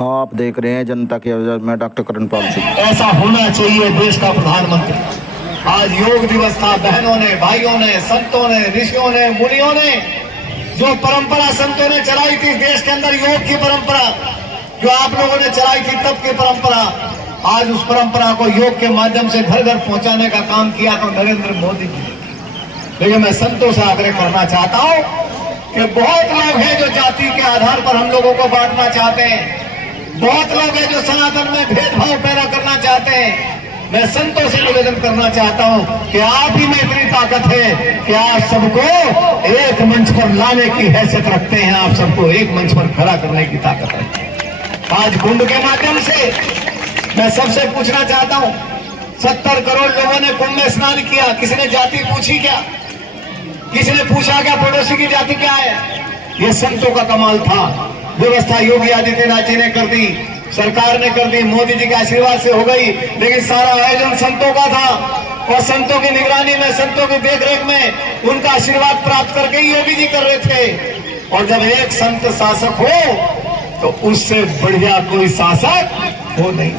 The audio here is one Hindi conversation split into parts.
आप देख रहे हैं जनता की आवाज में डॉक्टर करणपाल सिंह। ऐसा होना चाहिए देश का प्रधानमंत्री। आज योग दिवस था। बहनों ने, भाइयों ने, संतों ने, ऋषियों ने, मुनियों ने जो परंपरा संतों ने चलाई थी देश के अंदर, योग की परंपरा जो आप लोगों ने चलाई थी तब की परंपरा, आज उस परंपरा को योग के माध्यम से घर घर पहुंचाने का काम किया तो नरेंद्र मोदी जी। लेकिन मैं संतों से आग्रह करना चाहता हूं कि बहुत लोग हैं जो जाति के आधार पर हम लोगों को बांटना चाहते हैं, बहुत लोग हैं जो सनातन में भेदभाव पैदा करना चाहते हैं। मैं संतों से निवेदन करना चाहता हूं कि आप ही में इतनी ताकत है कि आप सबको एक मंच पर लाने की हैसियत रखते हैं, आप सबको एक मंच पर खड़ा करने की ताकत है। आज कुंभ के माध्यम से मैं सबसे पूछना चाहता हूं, 70 करोड़ लोगों ने कुंभ में स्नान किया, किसी ने जाति पूछी क्या? किसी ने पूछा क्या पड़ोसी की जाति क्या है? ये संतों का कमाल था। व्यवस्था योगी आदित्यनाथ जी ने कर दी, सरकार ने कर दी, मोदी जी के आशीर्वाद से हो गई, लेकिन सारा आयोजन संतों का था और संतों की निगरानी में, संतों की देखरेख में, उनका आशीर्वाद प्राप्त करके योगी जी कर रहे थे। और जब एक संत शासक हो तो उससे बढ़िया कोई शासक हो नहीं,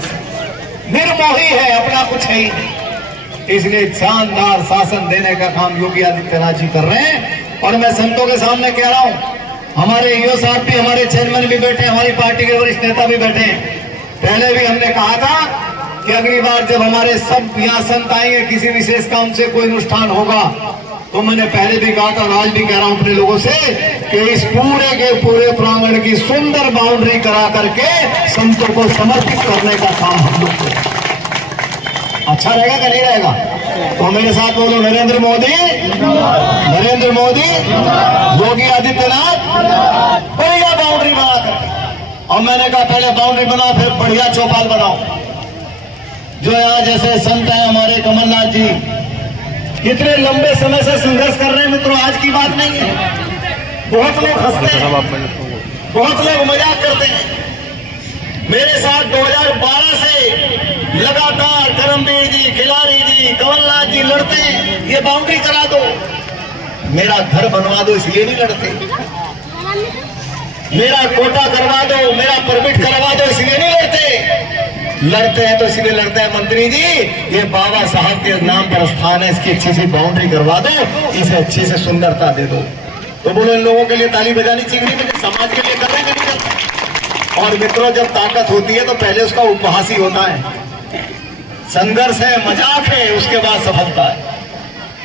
निर्मोही है, अपना कुछ है ही नहीं। इसलिए शानदार शासन देने का काम योगी आदित्यनाथ जी कर रहे हैं। और मैं संतों के सामने कह रहा हूं, हमारे ईओ साहब भी, हमारे चेयरमैन भी बैठे, हमारी पार्टी के वरिष्ठ नेता भी बैठे हैं। पहले भी हमने कहा था कि अगली बार जब हमारे सब यहाँ संत आएंगे, किसी विशेष काम से कोई अनुष्ठान होगा, तो मैंने पहले भी कहा था, आज भी कह रहा हूं अपने लोगों से कि इस पूरे के पूरे प्रांगण की सुंदर बाउंड्री करा करके संतों को समर्पित करने का काम हम लोग को। अच्छा रहेगा कि नहीं रहेगा? तो मेरे साथ बोलो, नरेंद्र मोदी, नरेंद्र मोदी, योगी आदित्यनाथ, बढ़िया बाउंड्री बनाकर। और मैंने कहा पहले बाउंड्री बनाओ, फिर बढ़िया चौपाल बनाओ। जो यहाँ जैसे संत हैं हमारे कमलनाथ जी, इतने लंबे समय से संघर्ष कर रहे हैं मित्रों, आज की बात नहीं है। बहुत लोग हंसते हैं, बहुत लोग मजाक करते हैं। मेरे साथ 2012 से लगातार करमवीर जी, खिलाड़ी जी, कमलनाथ जी लड़ते हैं, ये बाउंड्री करा दो, मेरा घर बनवा दो, इसलिए नहीं लड़ते। मेरा कोटा करवा दो, मेरा परमिट करवा दो, इसलिए नहीं लड़ते। लड़ते हैं तो इसलिए लड़ते हैं, मंत्री जी ये बाबा साहब के नाम पर स्थान है, इसकी अच्छी सी बाउंड्री करवा दो, इसे अच्छी से सुंदरता दे दो। तो बोलो इन लोगों के लिए ताली बजानी चाहिए, लेकिन समाज के लिए कर रहे हैं नहीं करते। और मित्रों जब ताकत होती है तो पहले उसका उपहास ही होता है, संघर्ष है, मजाक है, उसके बाद सफलता है।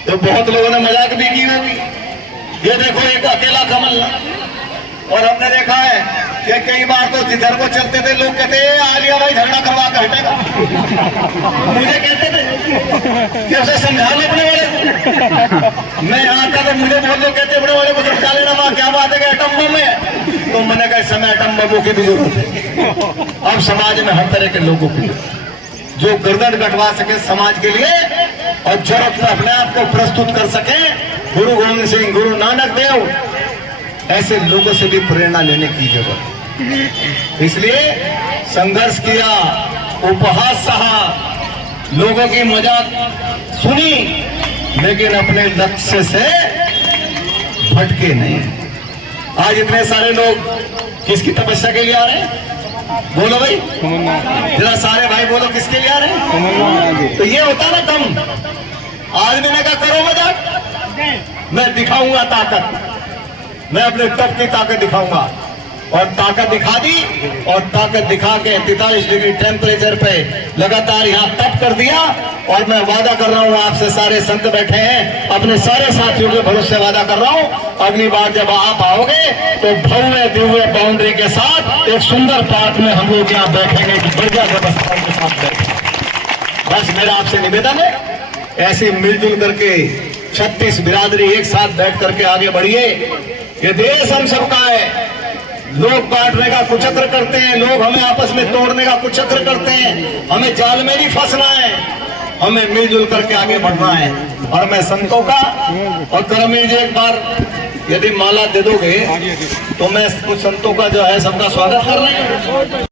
तो बहुत लोगों ने मजाक भी की होगी। ये देखो एक अकेला कमलनाथ, और हमने देखा है कि कई बार तो जिधर को चलते थे लोग कहते हैं आलिया भाई झगड़ा करवा कर हटेगा। मुझे कहते थे कि उसे समझा लो अपने वाले। मैं यहाँ का तो मुझे बहुत लोग कहते अपने वाले को समझा लेना, माँ क्या बात है कि एटम बम है। तो मैंने कहा इस समय एटम बमों की भी जरूरत है। अब समाज में हर तरह के लोगों की जो गर्दन कटवा सके समाज के लिए, और जो अपने आप को प्रस्तुत कर सके, गुरु गोविंद सिंह, गुरु नानक देव, ऐसे लोगों से भी प्रेरणा लेने की जरूरत। इसलिए संघर्ष किया, उपहास सहा, लोगों की मजाक सुनी, लेकिन अपने लक्ष्य से भटके नहीं। आज इतने सारे लोग किसकी तपस्या के लिए आ रहे हैं? बोलो भाई, जरा सारे भाई बोलो किसके लिए आ रहे हैं? तो ये होता ना दम। आज मैंने कहा करो मजाक, मैं दिखाऊंगा ताकत, मैं अपने तप की ताकत दिखाऊंगा। और ताकत दिखा दी, और ताकत दिखा के 43 डिग्री टेम्परेचर पे लगातार यहाँ तप कर दिया। और मैं वादा कर रहा हूँ, आपसे सारे संत बैठे हैं, अपने सारे साथियों के भरोसे वादा कर रहा हूँ, अगली बार जब आप आओगे तो भव्य दिव्य बाउंड्री के साथ एक सुंदर पार्क में हम लोग यहाँ बैठेंगे, बढ़िया व्यवस्थाओं के साथ बैठेंगे। बस मेरा आपसे निवेदन है, ऐसे मिलजुल करके 36 बिरादरी एक साथ बैठ करके आगे बढ़िए। ये देश हम सबका है। लोग बांटने का कुचक्र करते हैं, लोग हमें आपस में तोड़ने का कुचक्र करते हैं, हमें जाल में नहीं फंसना है, हमें मिलजुल करके आगे बढ़ना है। और मैं संतों का और करमवीर जी एक बार यदि माला दे दोगे तो मैं कुछ संतों का जो है सबका स्वागत कर रहे हैं।